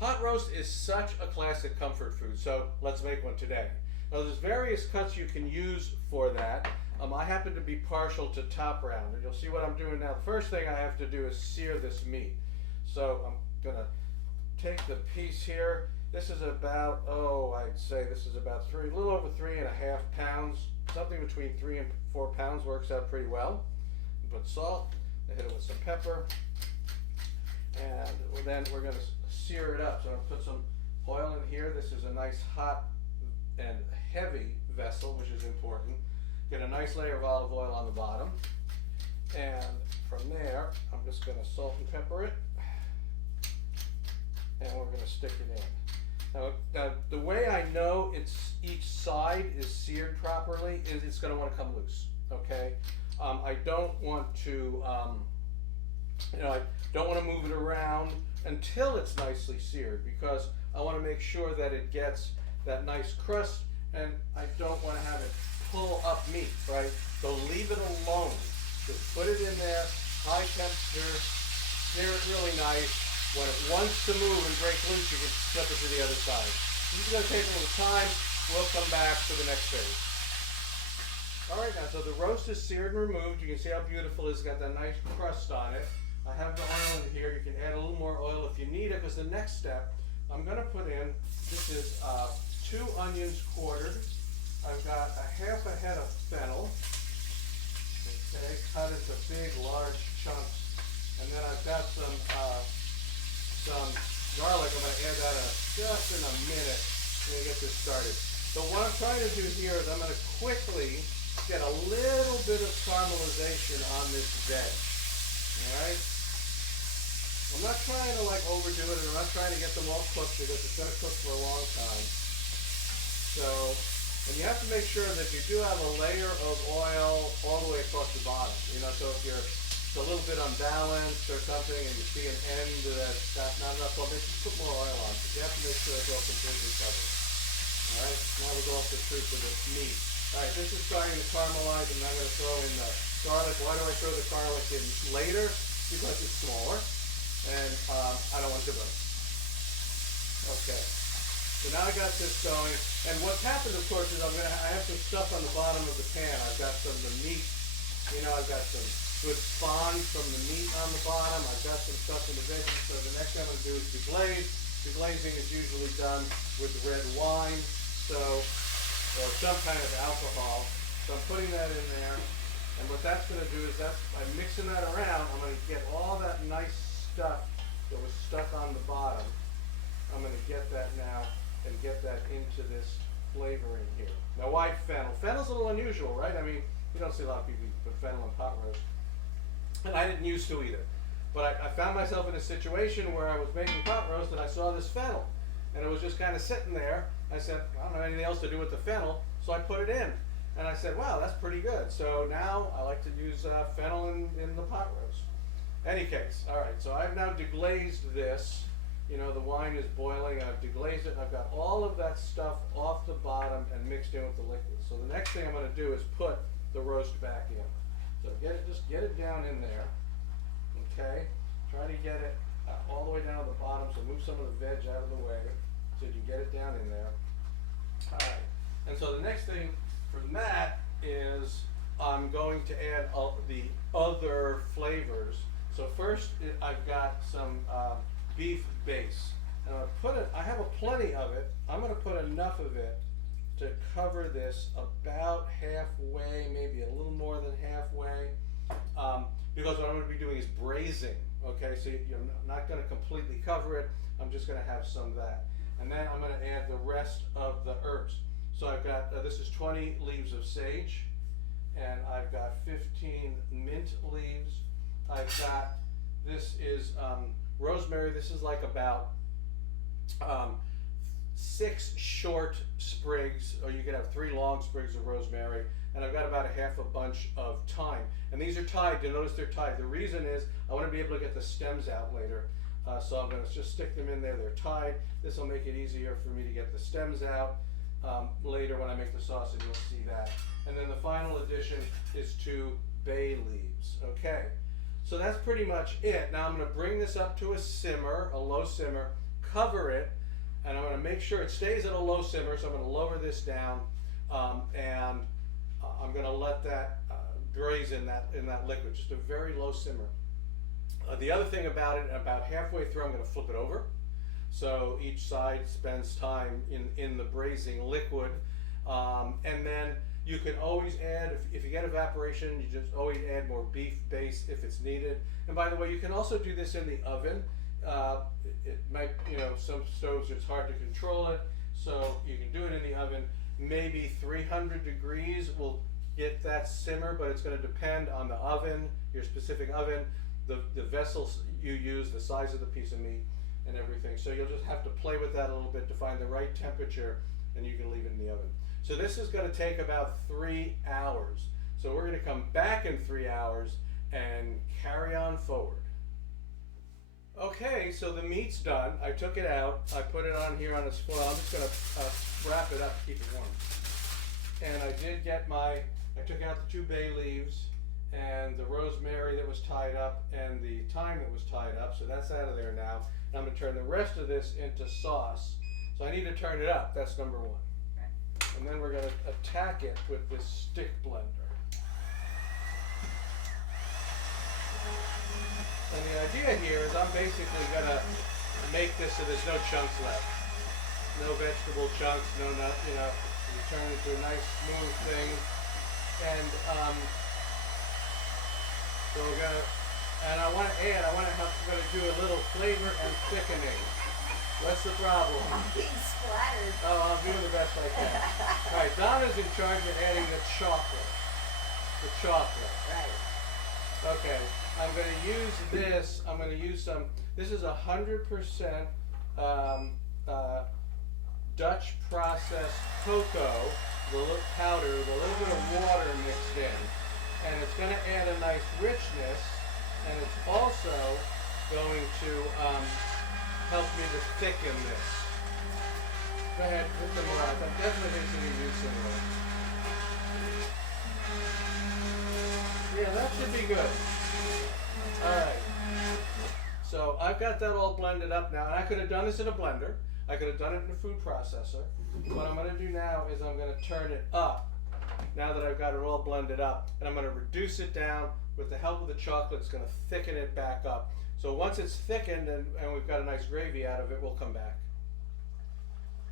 Pot roast is such a classic comfort food, so let's make one today. Now there's various cuts you can use for that. I happen to be partial to top round, and you'll see what I'm doing now. The first thing I have to do is sear this meat. So I'm gonna take the piece here. This is about, I'd say this is about a little over 3.5 pounds. Something between 3 and 4 pounds works out pretty well. Put salt, I hit it with some pepper, and then we're gonna sear it up. So I'm gonna put some oil in here. This is a nice hot and heavy vessel, which is important. Get a nice layer of olive oil on the bottom. And from there, I'm just gonna salt and pepper it. And we're gonna stick it in. Now the way I know each side is seared properly is it's gonna wanna come loose, okay? I don't want to, I don't want to move it around until it's nicely seared, because I want to make sure that it gets that nice crust, and I don't want to have it pull up meat, right? So leave it alone. Just put it in there, high temperature, sear it really nice. When it wants to move and break loose, you can flip it to the other side. This is going to take a little time. We'll come back to the next phase. All right, now, so the roast is seared and removed. You can see how beautiful it is. It's got that nice crust on it. I have the oil in here. You can add a little more oil if you need it, because the next step, I'm going to put in, this is 2 onions quartered. I've got a half a head of fennel, okay, cut into big, large chunks. And then I've got some garlic. I'm going to add that just in a minute when we get this started. So what I'm trying to do here is I'm going to quickly get a little bit of caramelization on this veg. Alright? I'm not trying to overdo it, and I'm not trying to get them all cooked, because it's going to cook for a long time. So, and you have to make sure that you do have a layer of oil all the way across the bottom. So if it's a little bit unbalanced or something and you see an end that's not enough oil, maybe put more oil on, because you have to make sure it's all completely covered. Alright? Now we go off the truth of this meat. Alright, this is starting to caramelize, and I'm going to throw in the garlic. Why do I throw the garlic in later? Because it's smaller, and I don't want it to burn. Okay, so now I got this going, and what's happened, of course, is I have some stuff on the bottom of the pan. I've got some of the meat, I've got some good sponge from the meat on the bottom. I've got some stuff in the veggies, so the next thing I'm going to do is deglaze. Deglazing is usually done with red wine, or some kind of alcohol. So I'm putting that in there, and what that's going to do is by mixing that around, I'm going to get all that nice stuff that was stuck on the bottom. I'm going to get that now and get that into this flavoring here. Now, why fennel? Fennel's a little unusual, right? I mean, you don't see a lot of people put fennel in pot roast, and I didn't used to either. But I found myself in a situation where I was making pot roast and I saw this fennel, and it was just kind of sitting there. I said, I don't have anything else to do with the fennel, so I put it in. And I said, wow, that's pretty good. So now I like to use fennel in the pot roast. Any case, all right, so I've now deglazed this. The wine is boiling, and I've deglazed it, and I've got all of that stuff off the bottom and mixed in with the liquid. So the next thing I'm going to do is put the roast back in. So just get it down in there, okay? Try to get it all the way down to the bottom, so move some of the veg out of the way so you can get it down in there. All right, and so the next thing from that is I'm going to add the other flavors. So first, I've got some beef base, and I have plenty of it. I'm going to put enough of it to cover this about halfway, maybe a little more than halfway, because what I'm going to be doing is braising. Okay, so you're not going to completely cover it. I'm just going to have some of that, and then I'm going to add the rest of the herbs. So I've got this is 20 leaves of sage, and I've got 15 mint leaves. I've got this is rosemary. This is like about 6 short sprigs, or you could have 3 long sprigs of rosemary, and I've got about a half a bunch of thyme. And these are tied. You'll notice they're tied. The reason is I want to be able to get the stems out later, so I'm going to just stick them in there. They're tied. This will make it easier for me to get the stems out later when I make the sauce, and you'll see that. And then the final addition is 2 bay leaves. Okay, so that's pretty much it. Now I'm going to bring this up to a simmer, a low simmer, cover it, and I'm going to make sure it stays at a low simmer. So I'm going to lower this down, and I'm going to let that braise in that liquid, just a very low simmer. The other thing about it, about halfway through, I'm going to flip it over. So each side spends time in the braising liquid. And then you can always add, if you get evaporation, you just always add more beef base if it's needed. And by the way, you can also do this in the oven. It might, some stoves it's hard to control it, so you can do it in the oven. Maybe 300 degrees will get that simmer, but it's going to depend on the oven, your specific oven, the vessels you use, the size of the piece of meat, and everything. So you'll just have to play with that a little bit to find the right temperature, and you can leave it in the oven. So this is going to take about 3 hours. So we're going to come back in 3 hours and carry on forward. Okay, so the meat's done. I took it out. I put it on here on its foil. I'm just going to wrap it up to keep it warm. And I did get I took out the 2 bay leaves and the rosemary that was tied up and the thyme that was tied up. So that's out of there now. And I'm going to turn the rest of this into sauce. So I need to turn it up. That's number 1. And then we're going to attack it with this stick blender. And the idea here is I'm basically going to make this so there's no chunks left. No vegetable chunks, no nut, you turn it into a nice smooth thing. And so we're going to, and I'm going to do a little flavor and thickening. What's the problem? I'm being splattered. Oh, I'm doing the best I can. All right, Donna's in charge of adding the chocolate. The chocolate. Right. Okay, I'm going to use this. I'm going to use some. This is 100% Dutch processed cocoa, the little powder, with a little bit of water mixed in, and it's going to add a nice richness, and it's also going to help me to thicken this. Go ahead, put some more on. I'm definitely mixing the use in there. Yeah, that should be good. Alright. So I've got that all blended up now, and I could have done this in a blender. I could have done it in a food processor. What I'm going to do now is I'm going to turn it up, now that I've got it all blended up, and I'm going to reduce it down. With the help of the chocolate, it's going to thicken it back up. So once it's thickened and we've got a nice gravy out of it, we'll come back.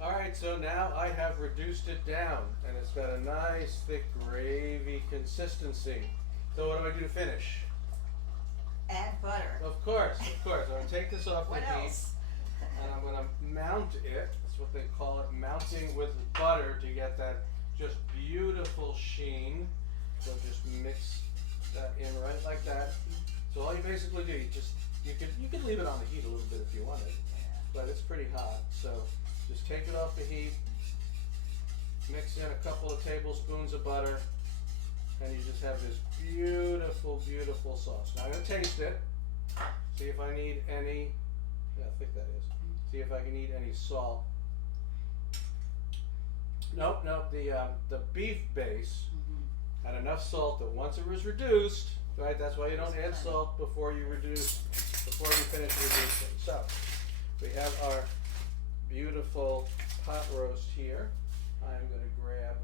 Alright, so now I have reduced it down, and it's got a nice thick gravy consistency. So what do I do to finish? Add butter. Of course. I'm going to take this off the What heat, else? and I'm going to mount it. That's what they call it, mounting with butter, to get that just beautiful sheen. So just mix that in right like that. So all you basically do, you could leave it on the heat a little bit if you wanted, but it's pretty hot. So just take it off the heat, mix in a couple of tablespoons of butter, and you just have this beautiful, beautiful sauce. Now I'm going to taste it, see if I need any, how thick that is, see if I can need any salt. Nope, the beef base had enough salt that once it was reduced, right, that's why you don't add salt before you finish reducing. So we have our beautiful pot roast here. I'm going to grab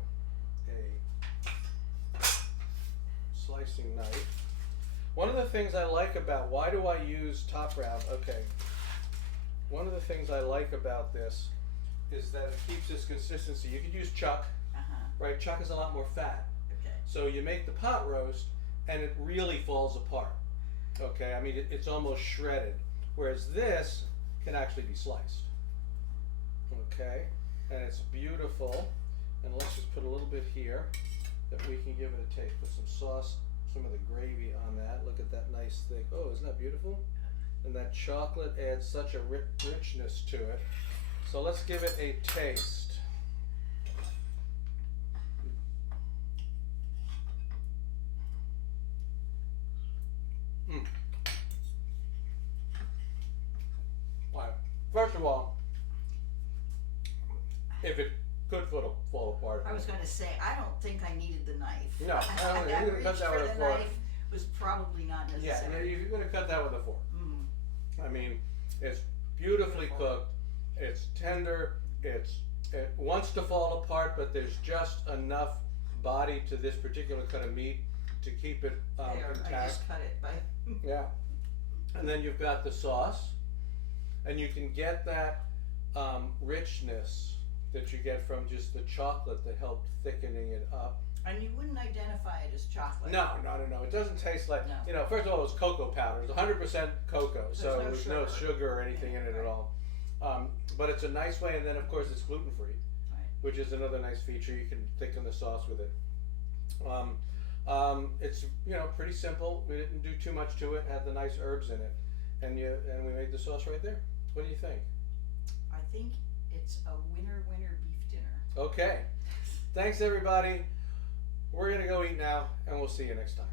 a slicing knife. One of the things I like about, why do I use top wrap? Okay, one of the things I like about this is that it keeps this consistency. You could use chuck, right? Chuck is a lot more fat. Okay. So you make the pot roast and it really falls apart. Okay, I mean it's almost shredded. Whereas this can actually be sliced. Okay, and it's beautiful. And let's just put a little bit here that we can give it a taste. Put some sauce, some of the gravy on that. Look at that nice thick. Oh, isn't that beautiful? And that chocolate adds such a richness to it. So let's give it a taste. Wow. First of all, if it could fall apart. I was going to say, I don't think I needed the knife. No, I don't think you're going to cut that with a fork. The knife was probably not necessary. Yeah, you're going to cut that with a fork. Mm-hmm. I mean, it's beautifully cooked. It's tender. It wants to fall apart, but there's just enough body to this particular cut of meat to keep it There, intact. I just cut it by. Yeah. And then you've got the sauce, and you can get that richness that you get from just the chocolate that helped thickening it up. And you wouldn't identify it as chocolate. No. It doesn't taste like, No. first of all, it was cocoa powder. It was 100% cocoa, so no there's no sugar or anything in it at all. But it's a nice way, and then of course it's gluten-free, Right. which is another nice feature. You can thicken the sauce with it. It's pretty simple. We didn't do too much to it. Had the nice herbs in it, and we made the sauce right there. What do you think? I think it's a winner beef dinner. Okay. Thanks everybody. We're gonna go eat now, and we'll see you next time.